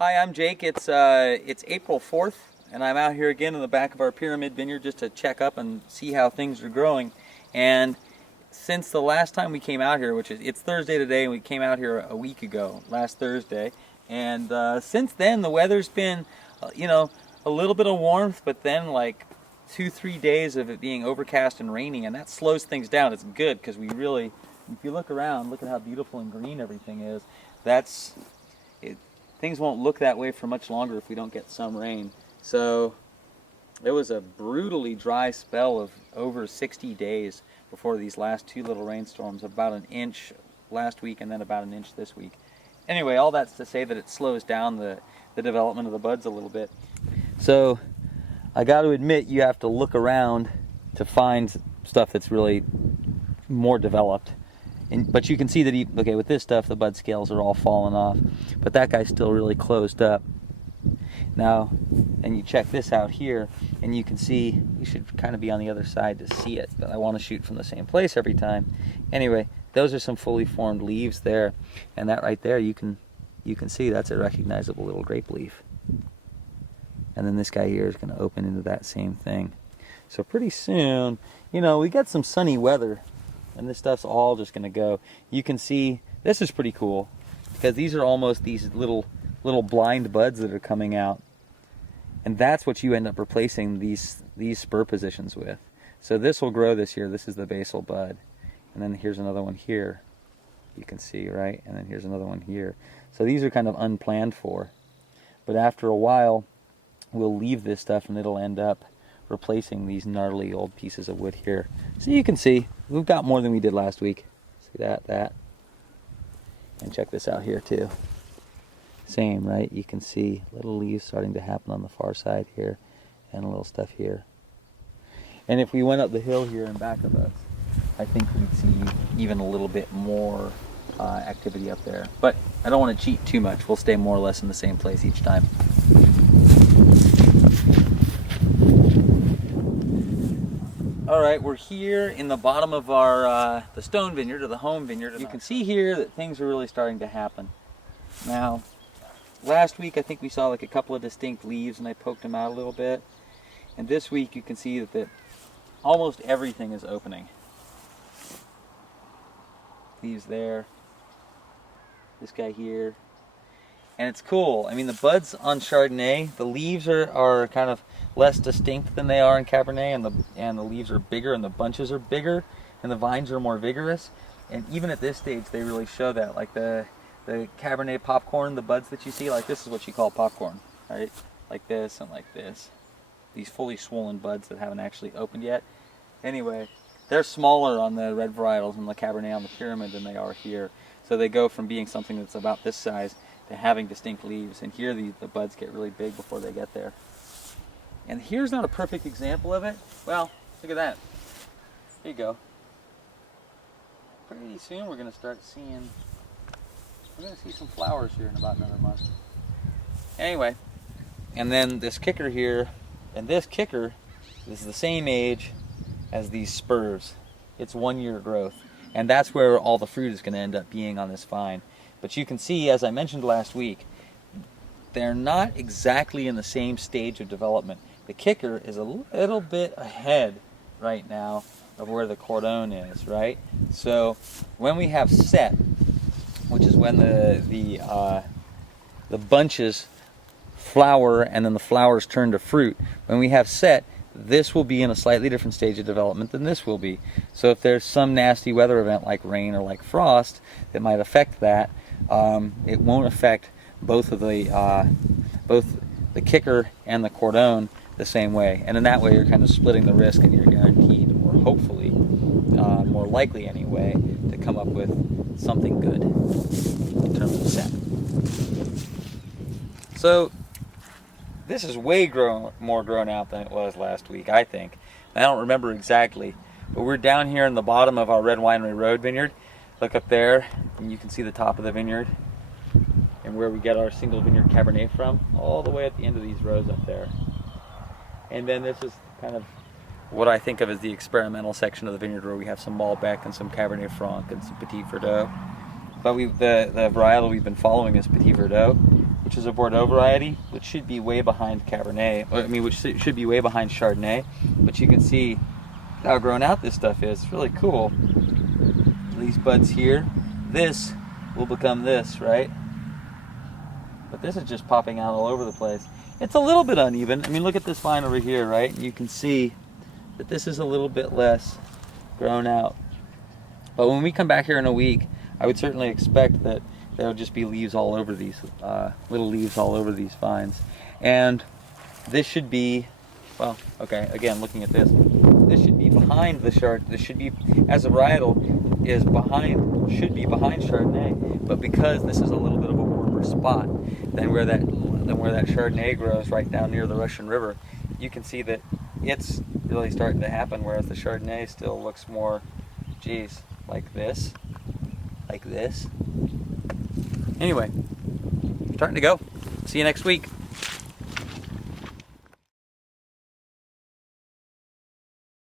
Hi, I'm Jake. It's April 4th, and I'm out here again in the back of our pyramid vineyard just to check up and see how things are growing. And since the last time we came out here, it's Thursday today, and we came out here a week ago, last Thursday. And since then, the weather's been, a little bit of warmth, but then like 2-3 days of it being overcast and raining, and that slows things down. It's good because if you look around, look at how beautiful and green everything is. That's it. Things won't look that way for much longer if we don't get some rain. So it was a brutally dry spell of over 60 days before these last two little rainstorms, about an inch last week and then about an inch this week. Anyway, all that's to say that it slows down the development of the buds a little bit. So I got to admit, you have to look around to find stuff that's really more developed. But you can see that, with this stuff, the bud scales are all falling off. But that guy's still really closed up. Now, and you check this out here, and you can see, you should kind of be on the other side to see it, but I want to shoot from the same place every time. Anyway, those are some fully formed leaves there. And that right there, you can see that's a recognizable little grape leaf. And then this guy here is going to open into that same thing. So pretty soon, we get some sunny weather, and this stuff's all just going to go. You can see, this is pretty cool, because these are almost these little blind buds that are coming out. And that's what you end up replacing these spur positions with. So this will grow this year. This is the basal bud. And then here's another one here. You can see, right? And then here's another one here. So these are kind of unplanned for. But after a while, we'll leave this stuff and it'll end up replacing these gnarly old pieces of wood here. So you can see, we've got more than we did last week. See that. And check this out here too. Same, right? You can see little leaves starting to happen on the far side here, and a little stuff here. And if we went up the hill here in back of us, I think we'd see even a little bit more activity up there. But I don't want to cheat too much. We'll stay more or less in the same place each time. All right, we're here in the bottom of our the stone vineyard, or the home vineyard. You can see here that things are really starting to happen. Now, last week I think we saw like a couple of distinct leaves, and I poked them out a little bit. And this week you can see that almost everything is opening. Leaves there. This guy here. And it's cool. I mean, the buds on Chardonnay, the leaves are kind of less distinct than they are in Cabernet, and the leaves are bigger, and the bunches are bigger, and the vines are more vigorous. And even at this stage, they really show that. Like the Cabernet popcorn, the buds that you see, like this is what you call popcorn, right? Like this and like this. These fully swollen buds that haven't actually opened yet. Anyway, they're smaller on the red varietals and the Cabernet on the pyramid than they are here. So they go from being something that's about this size to having distinct leaves. And here the buds get really big before they get there. And here's not a perfect example of it. Well, look at that. There you go. Pretty soon we're going to start seeing, we're going to see some flowers here in about another month. Anyway, and then this kicker here, and this kicker is the same age as these spurs. It's 1 year growth. And that's where all the fruit is going to end up being on this vine. But you can see, as I mentioned last week, they're not exactly in the same stage of development. The kicker is a little bit ahead right now of where the cordon is, right? So when we have set, which is when the bunches flower and then the flowers turn to fruit, when we have set, this will be in a slightly different stage of development than this will be. So if there's some nasty weather event like rain or like frost that might affect that, it won't affect both the kicker and the cordon the same way. And in that way, you're kind of splitting the risk, and you're guaranteed, or hopefully, more likely anyway, to come up with something good in terms of set. So this is way more grown out than it was last week, I think. I don't remember exactly, but we're down here in the bottom of our red Winery Road vineyard. Look up there, and you can see the top of the vineyard and where we get our single vineyard Cabernet from, all the way at the end of these rows up there. And then this is kind of what I think of as the experimental section of the vineyard, where we have some Malbec and some Cabernet Franc and some Petit Verdot. But the varietal we've been following is Petit Verdot. which is a Bordeaux variety, which should be way behind Cabernet. I mean, which should be way behind Chardonnay. But you can see how grown out this stuff is. It's really cool. These buds here, this will become this, right? But this is just popping out all over the place. It's a little bit uneven. I mean, look at this vine over here, right? You can see that this is a little bit less grown out. But when we come back here in a week, I would certainly expect that there will just be leaves all over these, little leaves all over these vines. And this should be, well, okay, again, looking at this, this should be behind the Chardonnay. This should be, as a varietal, is behind, should be behind Chardonnay. But because this is a little bit of a warmer spot than where that Chardonnay grows right down near the Russian River, you can see that it's really starting to happen, whereas the Chardonnay still looks more, geez, like this. Like this. Anyway, starting to go. See you next week.